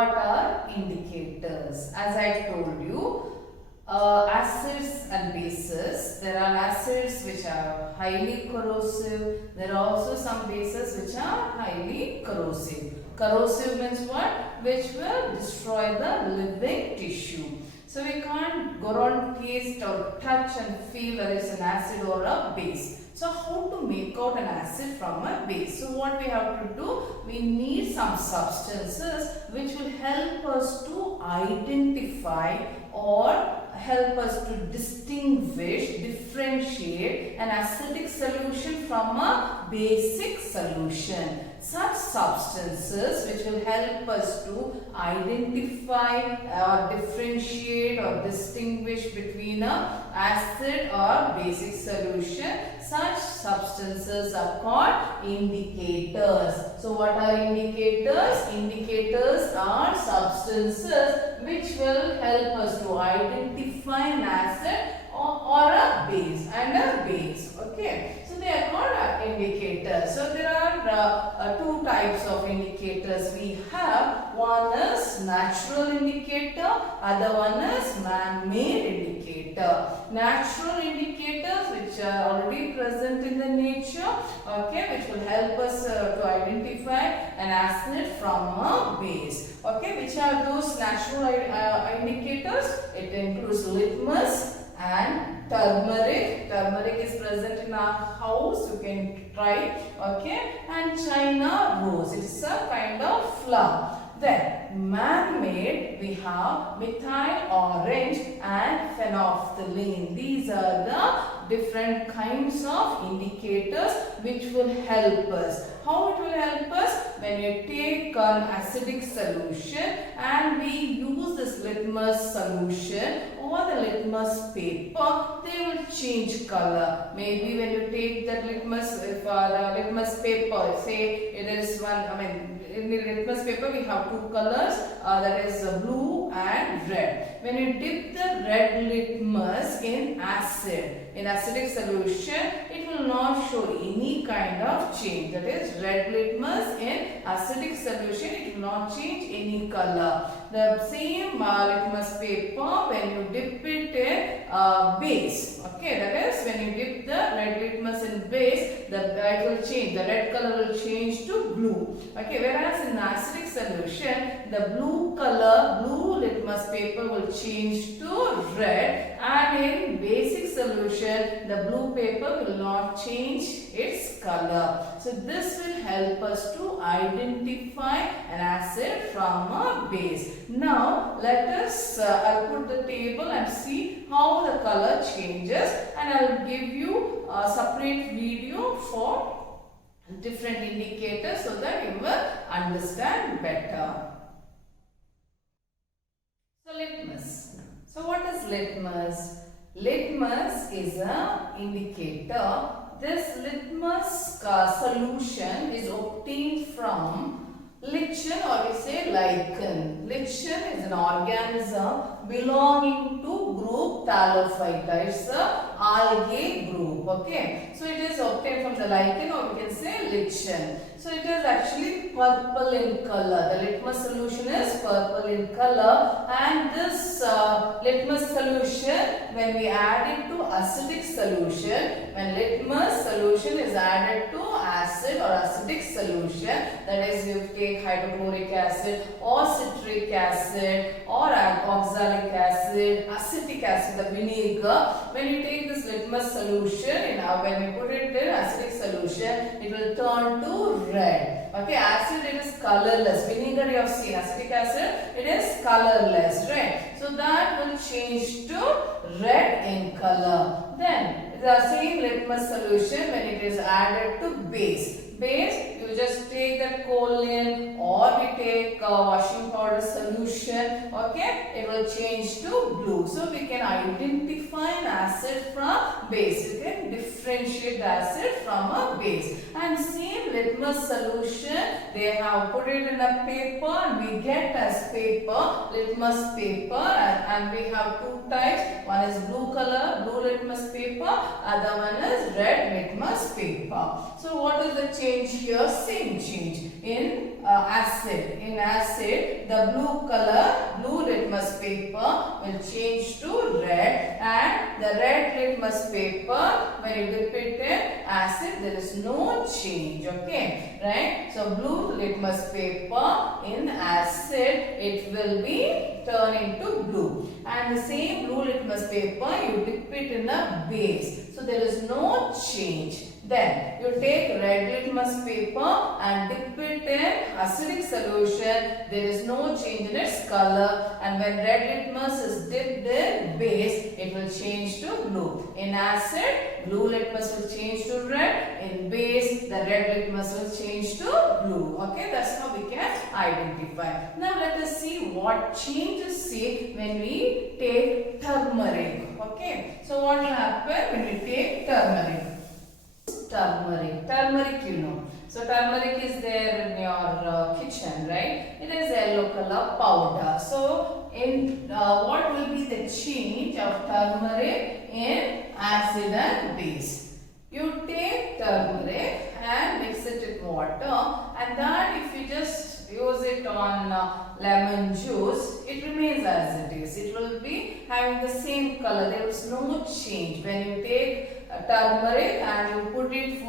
what are indicators? As I told you, acids and bases. There are acids which are highly corrosive. There are also some bases which are highly corrosive. Corrosive means what? Which will destroy the living tissue. So we can't go around, taste or touch and feel whether it's an acid or a base. So how to make out an acid from a base? So what we have to do? We need some substances which will help us to identify or help us to distinguish, differentiate an acidic solution from a basic solution. Such substances which will help us to identify or differentiate or distinguish between a acid or basic solution, such substances are called indicators. So what are indicators? Indicators are substances which will help us to identify an acid or a base and a base. Okay, so they are called indicators. So there are two types of indicators we have. One is natural indicator, other one is man-made indicator. Natural indicators which are already present in the nature, okay, which will help us to identify an acid from a base. Okay, which are those natural indicators? It includes litmus and turmeric. Turmeric is present in our house, you can try. Okay, and China rose, it's a kind of flower. Then man-made, we have methyl orange and phenolphthalein. These are the different kinds of indicators which will help us. How it will help us? When you take an acidic solution and we use this litmus solution or the litmus paper, they will change color. Maybe when you take that litmus, if the litmus paper, say it is one, in the litmus paper we have two colors, that is blue and red. When you dip the red litmus in acid, in acidic solution, it will not show any kind of change. That is, red litmus in acidic solution, it will not change any color. The same litmus paper, when you dip it in base, okay, that is, when you dip the red litmus in base, the red will change, the red color will change to blue. Okay, whereas in acidic solution, the blue color, blue litmus paper will change to red, and in basic solution, the blue paper will not change its color. So this will help us to identify an acid from a base. Now let us, I'll put the table and see how the color changes, and I'll give you a separate video for different indicators so that you will understand better. So litmus. So what is litmus? Litmus is an indicator. This litmus solution is obtained from lichen, or we say lichen. Lichen is an organism belonging to group Thallophyta. It's a algae group. Okay, so it is obtained from the lichen, or we can say lichen. So it is actually purple in color. The litmus solution is purple in color, and this litmus solution, when we add it to acidic solution, when litmus solution is added to acid or acidic solution, that is, you take hydrochloric acid or citric acid or oxalic acid, acetic acid, the vinegar, when you take this litmus solution, when you put it in acidic solution, it will turn to red. Okay, acid, it is colorless. Vinegar you have seen, acetic acid, it is colorless, right? So that will change to red in color. Then the same litmus solution, when it is added to base, you just take that choline, or we take washing powder solution, okay, it will change to blue. So we can identify an acid from base. You can differentiate the acid from a base. And same litmus solution, they have put it in a paper, and we get as paper, litmus paper, and we have two types. One is blue color, blue litmus paper, other one is red litmus paper. So what is the change here? same change. In acid, the blue litmus paper will change to red, and the red litmus paper, when you dip it in acid, there is no change. Okay, right? So blue litmus paper in acid, it will be turn into blue, and the same blue litmus paper you dip it in a base, so there is no change. Then you take red litmus paper and dip it in acidic solution. There is no change in its color, and when red litmus is dipped in base, it will change to blue. In acid, blue litmus will change to red. In base, the red litmus will change to blue. Okay, that's how we can identify. Now let us see what changes see when we take turmeric. Okay, so what will happen when we take turmeric? Turmeric, you know. So turmeric is there in your kitchen, right? It is yellow color powder. So in what will be the change of turmeric in acid and base? You take turmeric and mix it with water, and that if you just use it on lemon juice, it remains as it is. It will be having the same color. There is no change. When you take turmeric and you put it into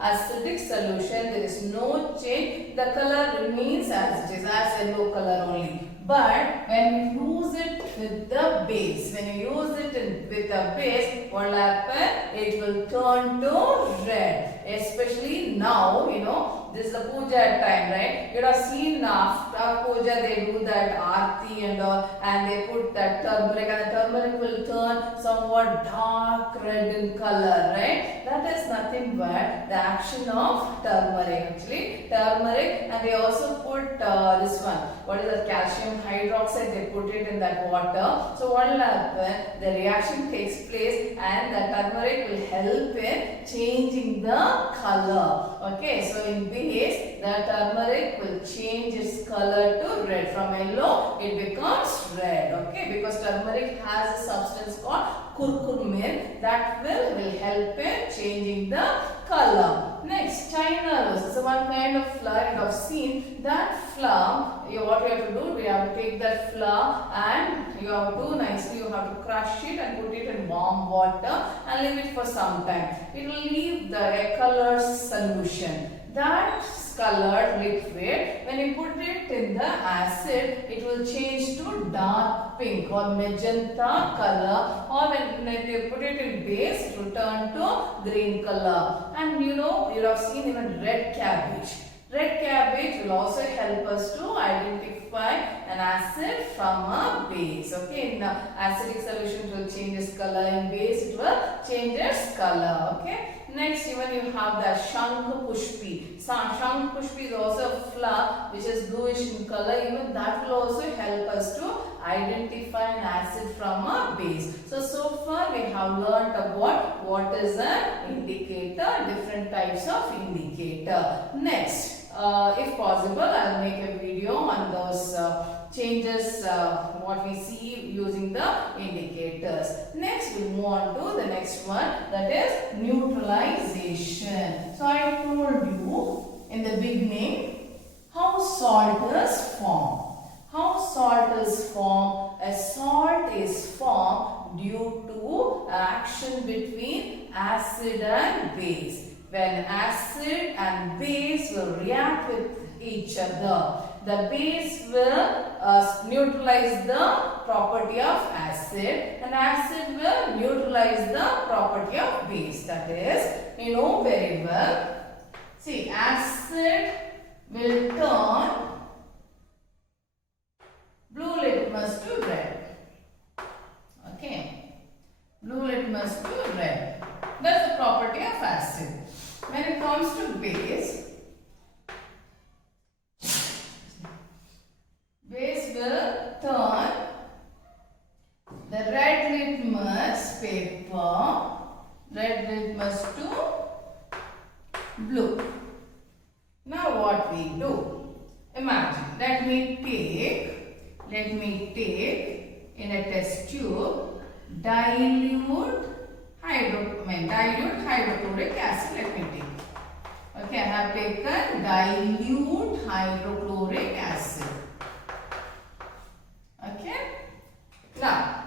acidic solution, there is no change. The color remains as it is, as yellow color only. But when you use it with the base, with the base, what will happen? It will turn to red. Especially now, you know, this is the puja time, right? You have seen after puja they do that aarti and all, and they put that turmeric, and the turmeric will turn somewhat dark red in color, right? That is nothing but the action of turmeric. Actually, turmeric, and they also put this one. What is the calcium hydroxide? They put it in that water. So what will happen? The reaction takes place, and the turmeric will help in changing the color. Okay, so in base, the turmeric will change its color to red. From yellow, it becomes red. Okay, because turmeric has a substance called curcumin that will help in changing the color. Next, China rose. It's one kind of flower. You have seen that flower. What we have to do, we have to take that flower and you have to nicely, you have to crush it and put it in warm water and leave it for some time. It will leave the color solution. That colored liquid, when you put it in the acid, it will change to dark pink or magenta color, or when you put it in base, it will turn to green color. And you know, you have seen even red cabbage. Red cabbage will also help us to identify an acid from a base. Okay, in the acidic solution it will change its color, in base it will change its color. Okay. Next, even you have the Shankh Pushpi. Shankh Pushpi is also a flower which is bluish in color. Even that will also help us to identify an acid from a base. So far we have learnt about what is an indicator, different types of indicator. Next, if possible, I will make a video on those changes, what we see using the indicators. Next, we move on to the next one, that is neutralization. So I told you in the beginning how salt is formed. How salt is formed? A salt is formed due to action between acid and base. When acid and base will react with each other, the base will neutralize the property of acid, and acid will neutralize the property of base. That is, you know very well. See, acid will turn blue litmus to red. Okay, blue litmus to red. That's the property of acid. When it comes to base, base will turn the red litmus paper, red litmus to blue. Now what we do? Imagine, let me take in a test tube dilute hydrochloric acid. Let me take. Okay, I have taken dilute hydrochloric acid. Okay. Now,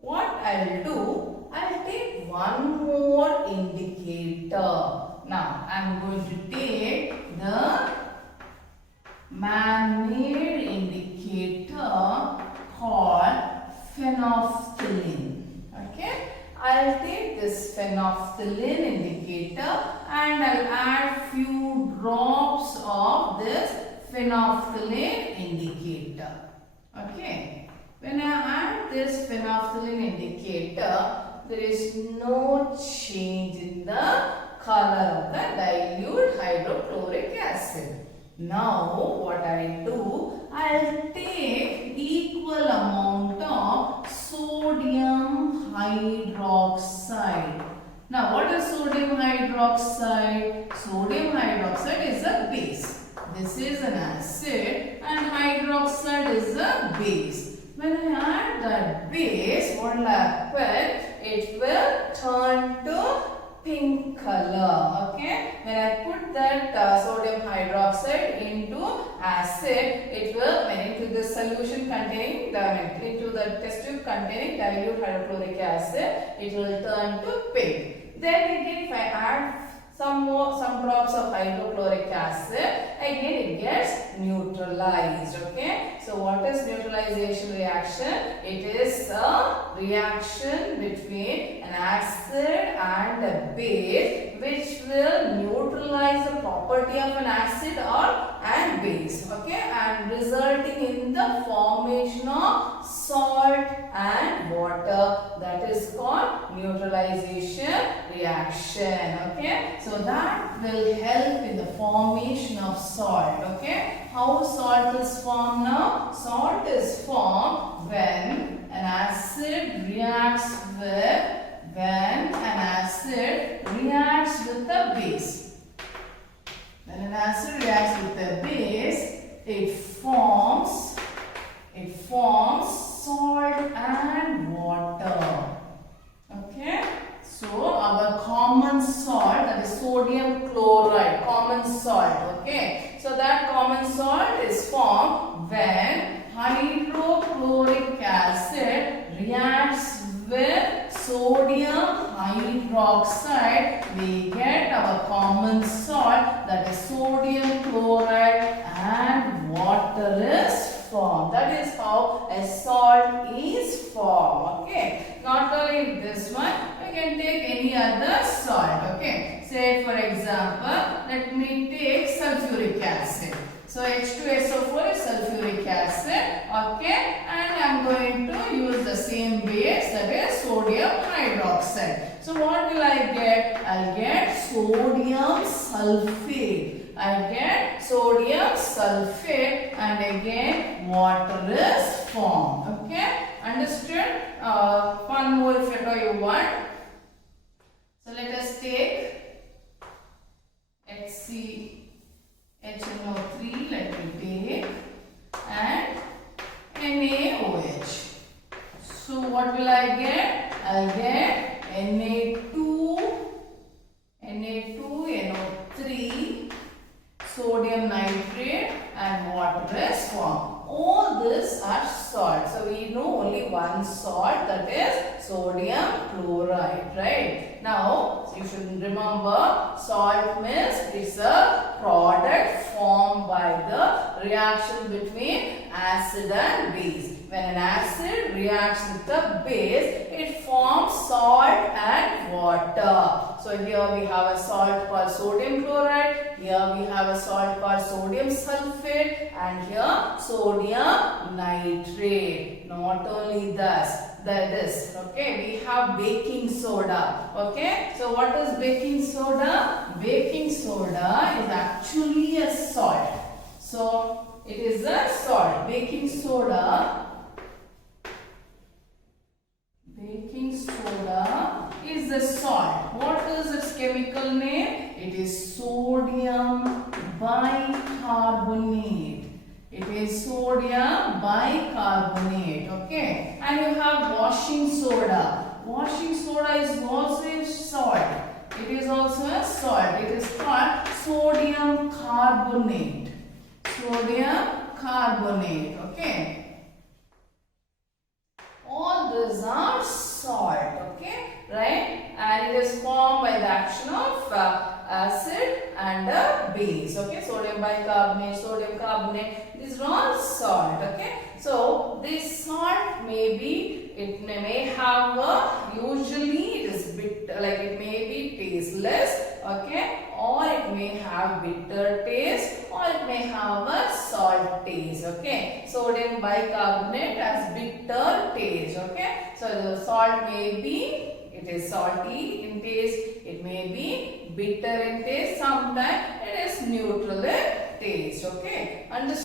what I'll do, I'll take one more indicator. Now, I'm going to take the man-made indicator called phenolphthalein. Okay. I'll take this phenolphthalein indicator and I'll add few drops of this phenolphthalein indicator. Okay. When I add this phenolphthalein indicator, there is no change in the color of the dilute hydrochloric acid. Now, what I'll do, I'll take equal amount of sodium hydroxide. Now, what is sodium hydroxide? Sodium hydroxide is a base. This is an acid and hydroxide is a base. When I add that base, what will happen? It will turn to pink color. Okay. When I put that sodium hydroxide into acid, it will, into the solution containing into the test tube containing dilute hydrochloric acid, it will turn to pink. Then again, if I add some drops of hydrochloric acid, again it gets neutralized. Okay. So what is neutralization reaction? It is a reaction between an acid and a base which will neutralize the property of an acid and base. Okay. And resulting in the formation of salt and water. That is called neutralization reaction. Okay. So that will help in the formation of salt. Okay. How salt is formed now? Salt is formed when an acid reacts with the base. When an acid reacts with the base, it forms salt and water. Okay. So our common salt, that is sodium chloride, common salt. Okay. So that common salt is formed when hydrochloric acid reacts with sodium hydroxide. We get our common salt, that is sodium chloride, and water is formed. That is how a salt is formed. Okay. Not only this one, we can take any other salt. Okay. Say for example, let me take sulfuric acid. So H2SO4 is sulfuric acid. Okay. And I am going to use the same base, that is sodium hydroxide. So what will I get? I'll get sodium sulfate. I get sodium sulfate and again water is formed. Okay. Understood? One more if at all you want. So let us take HNO3, let me take, and NaOH. So what will I get? I'll get NO3, sodium nitrate and water is formed. All this are salt. So we know only one salt, that is sodium chloride, right? Now, you should remember salt means it's a product formed by the reaction between acid and base. When an acid reacts with the base, it forms salt and water. So here we have a salt called sodium chloride, here we have a salt called sodium sulfate, and here sodium nitrate. Not only this, okay, we have baking soda. Okay, so what is baking soda? Baking soda is actually a salt. So it is a salt. Baking soda is a salt. What is its chemical name? It is sodium bicarbonate. It is sodium bicarbonate. Okay. And you have washing soda. Washing soda is also a salt. It is also a salt. It is called sodium carbonate. Sodium carbonate. Okay. All these are salt. Okay. Right. And it is formed by the action of acid and a base. Okay. Sodium bicarbonate, sodium carbonate. These are all salt. Okay. So this salt may be, it may have a, usually it is bit, like it may be tasteless, okay, or it may have bitter taste, or it may have a salt taste, okay. Sodium bicarbonate has bitter taste, okay. So the salt may be, it is salty in taste, it may be bitter in taste, sometimes it is neutral in taste, okay. Understand?